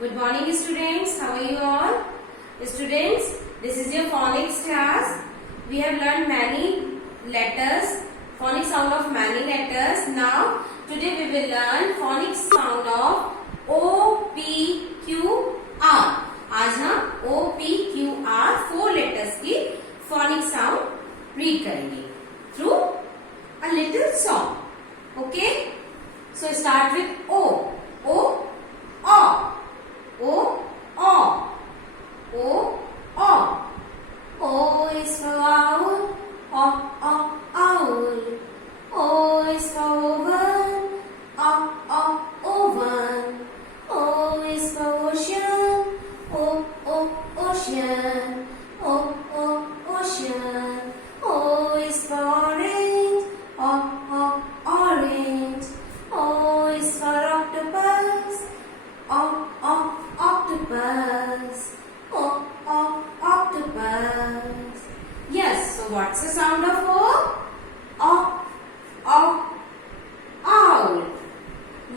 Good morning students. How are you all? Students, this is your phonics class. We have learned many letters, phonic sound of many letters. Now, today we will learn phonic sound of O, P, Q, R. आज हम O, P, Q, R 4 letters की phonic sound read करेंगे through a little song. Okay? So start with O. O, O. O, O. O, O. O is for owl. O, O, owl. O is for oven. O, O, oven. O is for ocean. O, O, ocean. O, O, ocean. O is for orange. O, O, orange. O is for octopus. O, O, octopus. O, O, octopus. Yes, so what's the sound of O? O, O, owl.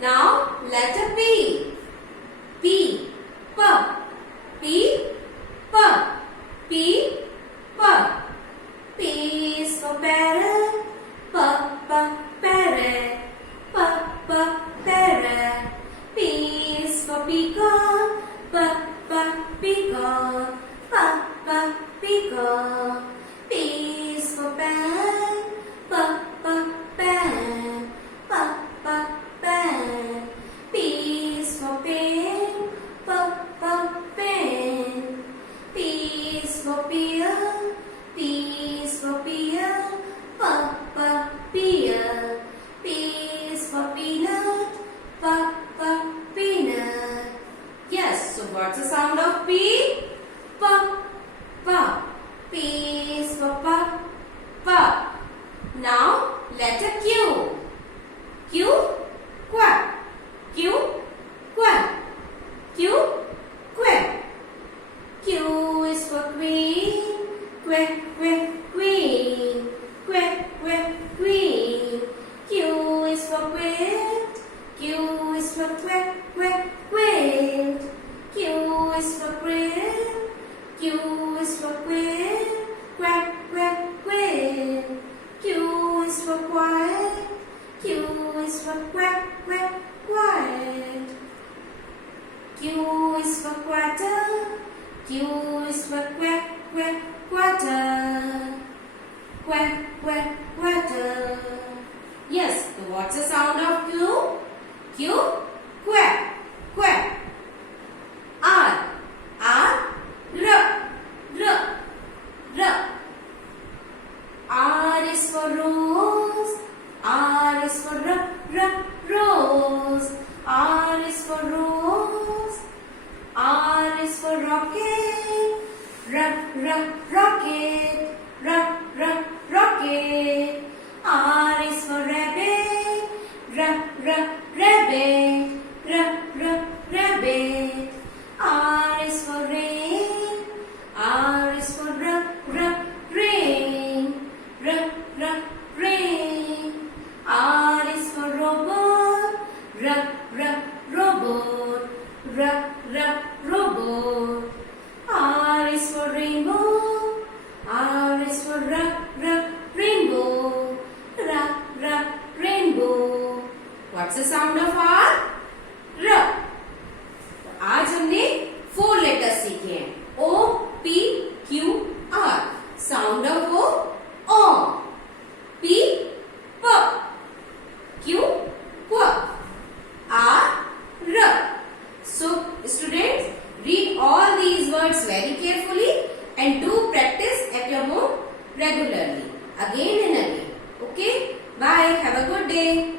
Now, letter P. P, P, P, P, P, P. P is for parrot. P, P, parrot. P, P, parrot. P is for peacock. P, P, peacock. P, P, peacock. P is for pen. P, P, pen. P, P, pen. P is for pen. P, P, pen. P is for pear. P is for pear. P, P, pear. P is for peanut. P, P, peanut. Yes, so what's the sound of P? P, P. P is for P, P. Now, letter Q. Q, quack. Q, quack. Q, quack. Q is for queen. Quack, quack, queen. Quack, quack, queen. Q is for quaint. Q is for quack, quack, quaint. Q is for quaint. Q is for quaint. Quack, quack, quaint. Q is for quiet. Q is for quack, quack, quiet. Q is for quatter. Q is for quack, quack, quatter. Quack, quack, quatter. Yes, so what's the sound of Q? Q, quack, quack. R, R, R, R, R. R is for rose. R is for rose. R is for rose. R is for rocket. Rocket. Rocket. R is for rabbit. Rabbit. Rabbit. R is for rain. R is for rain. Rain. R is for robot. Robot. Robot. R is for rainbow. R is for rainbow. Rainbow. What's the sound of R? R. आज हमने 4 letters सीखे हैं. O, P, Q, R. Sound of O, O. P, P. Q, Q. R, R. So, students, read all these words very carefully and do practice at your home regularly, again and again. Okay? Bye. Have a good day.